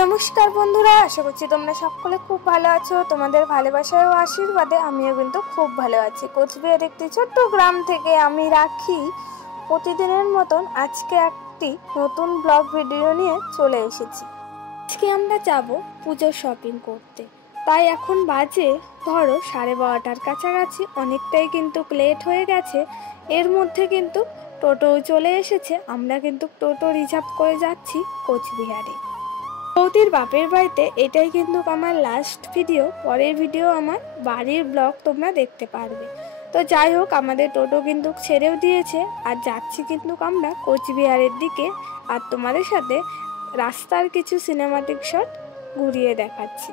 নমস্কার বন্ধুরা, আশা করছি তোমরা সকলে খুব ভালো আছো। তোমাদের ভালোবাসায় ও আশীর্বাদে আমিও কিন্তু খুব ভালো আছি। কোচবিহার একটি ছোট্ট গ্রাম থেকে আমি রাখি প্রতিদিনের মতন আজকে একটি নতুন ব্লগ ভিডিও নিয়ে চলে এসেছি। আজকে আমরা যাব পুজোর শপিং করতে, তাই এখন বাজে ধরো 12:30টার কাছাকাছি। অনেকটাই কিন্তু লেট হয়ে গেছে। এর মধ্যে কিন্তু টোটোও চলে এসেছে। আমরা কিন্তু টোটো রিজার্ভ করে যাচ্ছি কোচবিহারে। বৌদির বাপের বাড়িতে এটাই কিন্তু আমার লাস্ট ভিডিও। পরের ভিডিও আমার বাড়ির ব্লগ তোমরা দেখতে পারবে। তো যাই হোক, আমাদের টোটো কিন্তু ছেড়েও দিয়েছে আর যাচ্ছি কিন্তু আমরা কোচবিহারের দিকে। আর তোমাদের সাথে রাস্তার কিছু সিনেমাটিক শট ঘুরিয়ে দেখাচ্ছি।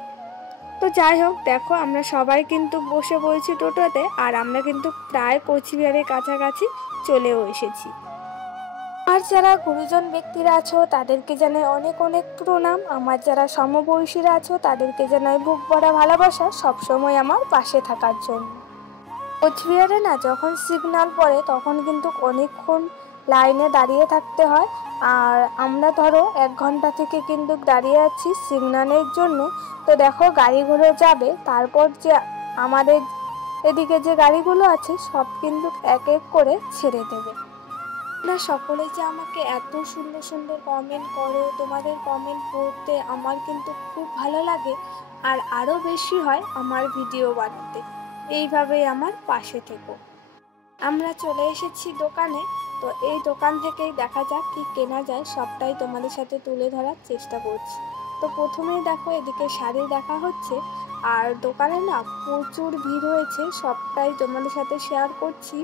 তো যাই হোক, দেখো আমরা সবাই কিন্তু বসে পড়েছি টোটোতে আর আমরা কিন্তু প্রায় কোচবিহারের কাছাকাছি চলেও এসেছি। আর যারা গুরুজন ব্যক্তিরা আছো তাদেরকে জানাই অনেক অনেক প্রণাম। আমার যারা সমবয়সীরা আছো তাদেরকে জানাই বুক ভরা ভালোবাসা, সবসময় আমার পাশে থাকার জন্য। কোচবিহারে না যখন সিগন্যাল পড়ে তখন কিন্তু অনেকক্ষণ লাইনে দাঁড়িয়ে থাকতে হয়। আর আমরা ধরো 1 ঘন্টা থেকে কিন্তু দাঁড়িয়ে আছি সিগন্যালের জন্য। তো দেখো গাড়িগুলো যাবে, তারপর যে আমাদের এদিকে যে গাড়িগুলো আছে সব কিন্তু এক এক করে ছেড়ে দেবে। তোমরা সকলে যে আমাকে এত সুন্দর সুন্দর কমেন্ট করো, তোমাদের কমেন্ট পড়তে আমার কিন্তু খুব ভালো লাগে আর আরও বেশি হয় আমার ভিডিও বানাতে। এইভাবেই আমার পাশে থেকো। আমরা চলে এসেছি দোকানে। তো এই দোকান থেকেই দেখা যাক কি কেনা যায়, সবটাই তোমাদের সাথে তুলে ধরার চেষ্টা করছি। তো প্রথমেই দেখো এদিকে শাড়ি দেখা হচ্ছে আর দোকানে না প্রচুর ভিড় হয়েছে, সবটাই তোমাদের সাথে শেয়ার করছি।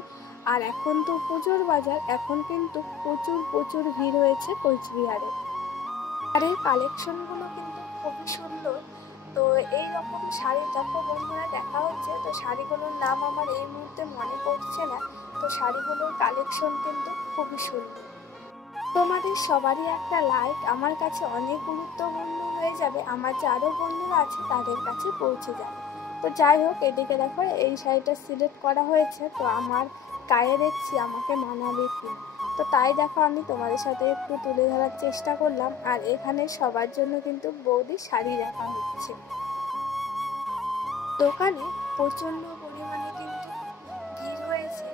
আর এখন তো পুজোর বাজার, এখন কিন্তু প্রচুর প্রচুর ভিড় হয়েছে কোচবিহারে। আর এই কালেকশনগুলো কিন্তু খুবই সুন্দর। তো এই রকম শাড়ি দেখো বন্ধুরা দেখা হচ্ছে। তো শাড়িগুলোর নাম আমার এই মুহূর্তে মনে পড়ছে না। তো শাড়িগুলোর কালেকশন কিন্তু খুবই সুন্দর। তোমাদের সবারই একটা লাইক আমার কাছে অনেক গুরুত্বপূর্ণ হয়ে যাবে, আমার যে আরও বন্ধুরা আছে তাদের কাছে পৌঁছে যাবে। তো যাই হোক, এদিকে দেখো এই শাড়িটা সিলেক্ট করা হয়েছে। তো আমার গায়ে দেখছি আমাকে মানাবে কি। তো তাই দেখো আমি তোমাদের সাথে একটু তুলে ধরার চেষ্টা করলাম। আর এখানে সবার জন্য কিন্তু বৌদি শাড়ি রাখা হচ্ছে। দোকানে প্রচণ্ড পরিমাণে কিন্তু ভিড় হয়েছে।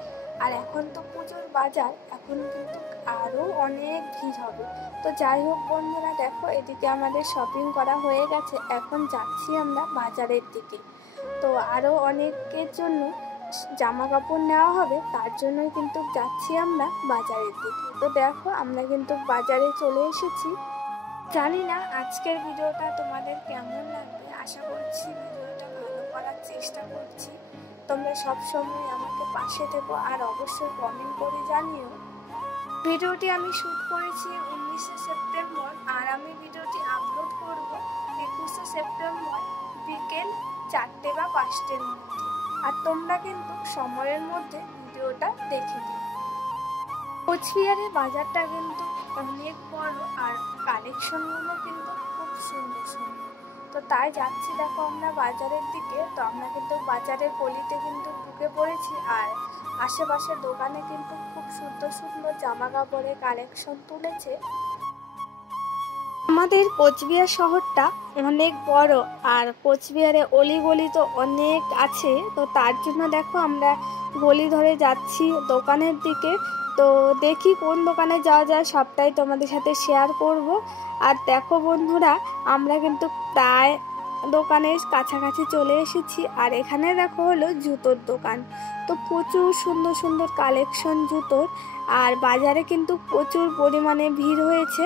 আর এখন তো পুজোর বাজার, এখন কিন্তু আরও অনেক ভিড় হবে। তো যাই হোক বন্ধুরা, দেখো এদিকে আমাদের শপিং করা হয়ে গেছে। এখন যাচ্ছি আমরা বাজারের দিকে। তো আরও অনেকের জন্য জামা কাপড় নেওয়া হবে, তার জন্যই কিন্তু যাচ্ছি আমরা বাজারের দিকে। তো দেখো আমরা কিন্তু বাজারে চলে এসেছি। জানি না আজকের ভিডিওটা তোমাদের কেমন লাগবে, আশা করছি ভিডিওটা ভালো করার চেষ্টা করছি। তোমরা সবসময় আমাকে পাশে থেকো আর অবশ্যই কমেন্ট করে জানিও। ভিডিওটি আমি শ্যুট করেছি 19শে সেপ্টেম্বর আর আমি ভিডিওটি আপলোড করব 21শে সেপ্টেম্বর বিকেল 4টে বা 5টের মধ্যে। আর তোমরা কিন্তু সময়ের মধ্যে ভিডিওটা দেখে দিও। কোচবিহারের বাজারটা কিন্তু অনেক বড় আর কালেকশনগুলো কিন্তু খুব সুন্দর সুন্দর। তো তাই যাচ্ছি দেখো আমরা বাজারের দিকে। তো আমরা কিন্তু বাজারের গলিতে কিন্তু ঢুকে পড়েছি আর আশেপাশের দোকানে কিন্তু খুব সুন্দর সুন্দর জামা কাপড়ের কালেকশন তুলেছে। আমাদের কোচবিহার শহরটা অনেক বড় আর কোচবিহারে অলিগলি তো অনেক আছে। তো তার জন্য দেখো আমরা গলি ধরে যাচ্ছি দোকানের দিকে। তো দেখি কোন দোকানে যাওয়া যায়, সবটাই তোমাদের সাথে শেয়ার করব। আর দেখো বন্ধুরা, আমরা কিন্তু প্রায় দোকানের কাছাকাছি চলে এসেছি। আর এখানে দেখো হলো জুতোর দোকান। তো প্রচুর সুন্দর সুন্দর কালেকশন জুতোর। আর বাজারে কিন্তু প্রচুর পরিমাণে ভিড় হয়েছে।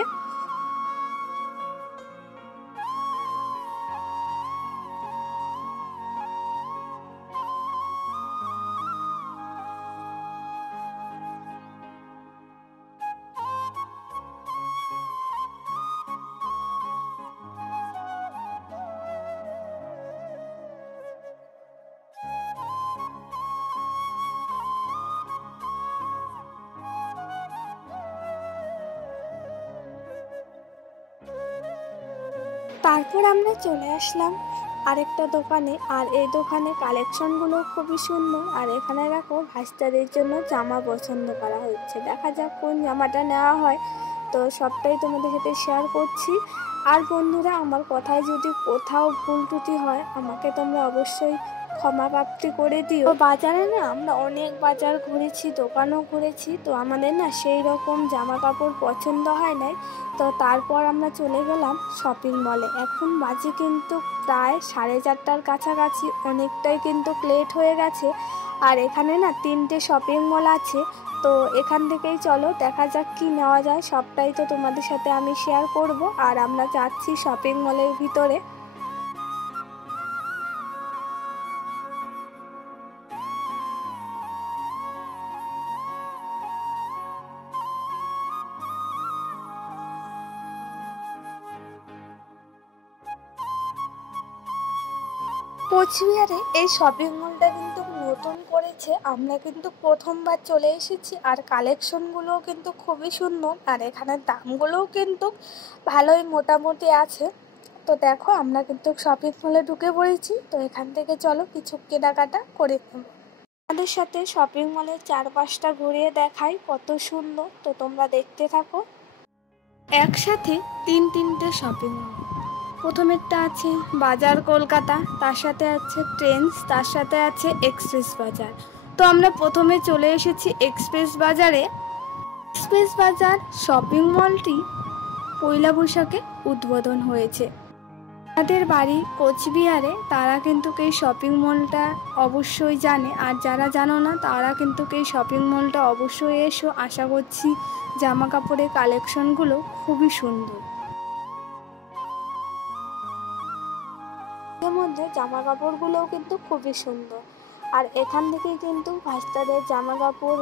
তারপর আমরা চলে আসলাম আরেকটা দোকানে। আর এই দোকানে কালেকশনগুলো খুবই সুন্দর। আর এখানে দেখো ভাস্তাদের জন্য জামা পছন্দ করা হচ্ছে, দেখা যাক কোন জামাটা নেওয়া হয়। তো সবটাই তোমাদের সাথে শেয়ার করছি। আর বন্ধুরা, আমার কথায় যদি কোথাও ভুল ত্রুটি হয় আমাকে তোমরা অবশ্যই ক্ষমা প্রাপ্তি করে দিও। বাজারে না আমরা অনেক বাজার ঘুরেছি, দোকানও ঘুরেছি, তো আমাদের না সেই রকম জামা কাপড় পছন্দ হয় নাই। তো তারপর আমরা চলে গেলাম শপিং মলে। এখন বাজে কিন্তু প্রায় 4:30টার কাছাকাছি, অনেকটাই কিন্তু লেট হয়ে গেছে। আর এখানে না 3টে শপিং মল আছে, তো এখান থেকেই চলো দেখা যাক কি নেওয়া যায়। সবটাই তো তোমাদের সাথে আমি শেয়ার করব। আর আমরা যাচ্ছি শপিং মলের ভিতরে। কোচবিহারে এই শপিং মলটা কিন্তু নতুন করেছে, আমরা কিন্তু প্রথমবার চলে এসেছি। আর কালেকশনগুলোও কিন্তু খুবই সুন্দর, আর এখানের দামগুলোও কিন্তু ভালোই মোটামুটি আছে। তো দেখো আমরা কিন্তু শপিং মলে ঢুকে পড়েছি, তো এখান থেকে চলো কিছু কেনাকাটা করে নেব। আমাদের সাথে শপিং মলের চারপাশটা ঘুরিয়ে দেখাই কত সুন্দর, তো তোমরা দেখতে থাকো। একসাথে তিনটে শপিং মল। প্রথমেরটা আছে বাজার কলকাতা, তার সাথে আছে ট্রেন্ডস, তার সাথে আছে এক্সপ্রেস বাজার। তো আমরা প্রথমে চলে এসেছি এক্সপ্রেস বাজারে। এক্সপ্রেস বাজার শপিং মলটি পয়লা বৈশাখে উদ্বোধন হয়েছে। যাদের বাড়ি কোচবিহারে তারা কিন্তু এই শপিং মলটা অবশ্যই জানে, আর যারা জানো না তারা কিন্তু এই শপিং মলটা অবশ্যই এসো। আশা করছি জামা কাপড়ের কালেকশনগুলো খুবই সুন্দর। এর মধ্যে জামা কাপড়গুলোও কিন্তু খুবই সুন্দর। আর এখান থেকেই কিন্তু বাচ্চাদের জামা কাপড়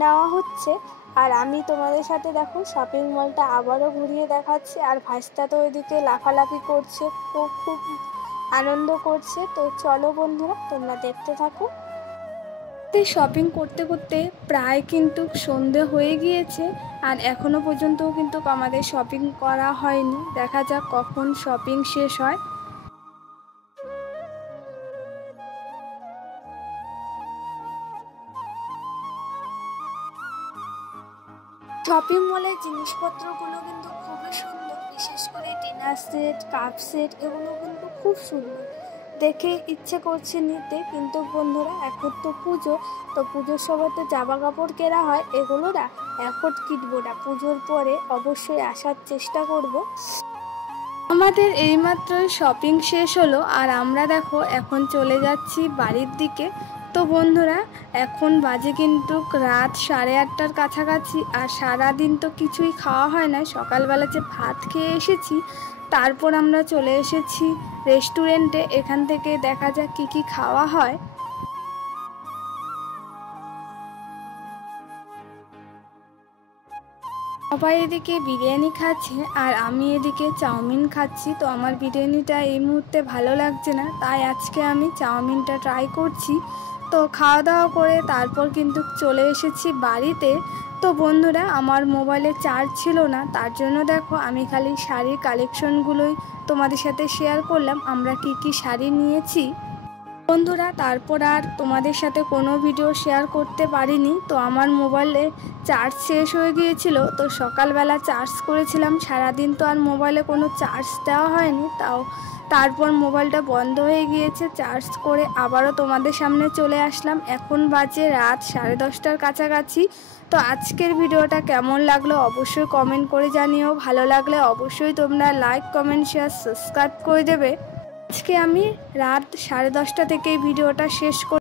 নেওয়া হচ্ছে। আর আমি তোমাদের সাথে দেখো শপিং মলটা আবারও ঘুরিয়ে দেখাচ্ছি। আর ভাইস্তা তো ওইদিকে লাফালাফি করছে, খুব আনন্দ করছে। তো চলো বন্ধুরা, তোমরা দেখতে থাকো। শপিং করতে করতে প্রায় কিন্তু সন্ধে হয়ে গিয়েছে, আর এখনো পর্যন্তও কিন্তু আমাদের শপিং করা হয়নি। দেখা যাক কখন শপিং শেষ হয়। শপিং মলের জিনিসপত্রগুলো কিন্তু খুবই সুন্দর, বিশেষ করে ডিনার সেট, কাপ সেট, এগুলো কিন্তু খুব সুন্দর, দেখে ইচ্ছে করছে নিতে। কিন্তু বন্ধুরা এখন তো পুজো, তো পুজোর সময় তো জামা কাপড় কেনা হয়, এগুলো না এখন কিনবো না, পুজোর পরে অবশ্যই আসার চেষ্টা করব। আমাদের এইমাত্রই শপিং শেষ হলো, আর আমরা দেখো এখন চলে যাচ্ছি বাড়ির দিকে। তো বন্ধুরা, এখন বাজে কিন্তু রাত 8:30টার কাছাকাছি। আর সারাদিন তো কিছুই খাওয়া হয় না, সকালবেলা যে ভাত খেয়ে এসেছি, তারপর আমরা চলে এসেছি রেস্টুরেন্টে। এখান থেকে দেখা যাক কি কি খাওয়া হয়। সবাই এদিকে বিরিয়ানি খাচ্ছে, আর আমি এদিকে চাউমিন খাচ্ছি। তো আমার বিরিয়ানিটা এই মুহূর্তে ভালো লাগছে না, তাই আজকে আমি চাউমিনটা ট্রাই করছি। তো খাওয়া দাওয়া করে তারপর কিন্তু চলে এসেছি বাড়িতে। তো বন্ধুরা, আমার মোবাইলে চার্জ ছিল না, তার জন্য দেখো আমি খালি শাড়ির কালেকশনগুলোই তোমাদের সাথে শেয়ার করলাম, আমরা কি কি শাড়ি নিয়েছি। বন্ধুরা, তারপর আর তোমাদের সাথে কোনো ভিডিও শেয়ার করতে পারিনি। তো আমার মোবাইলে চার্জ শেষ হয়ে গিয়েছিল, তো সকালবেলা চার্জ করেছিলাম। সারাদিন তো আর মোবাইলে কোনো চার্জ দেওয়া হয়নি, তারপর মোবাইলটা বন্ধ হয়ে গিয়েছে। চার্জ করে আবারও তোমাদের সামনে চলে আসলাম। এখন বাজে রাত 10:30টার কাছাকাছি। তো আজকের ভিডিওটা কেমন লাগলো অবশ্যই কমেন্ট করে জানিও। ভালো লাগলে অবশ্যই তোমরা লাইক, কমেন্ট, শেয়ার, সাবস্ক্রাইব করে দেবে। আজকে আমি রাত 10:30 থেকে ভিডিওটা শেষ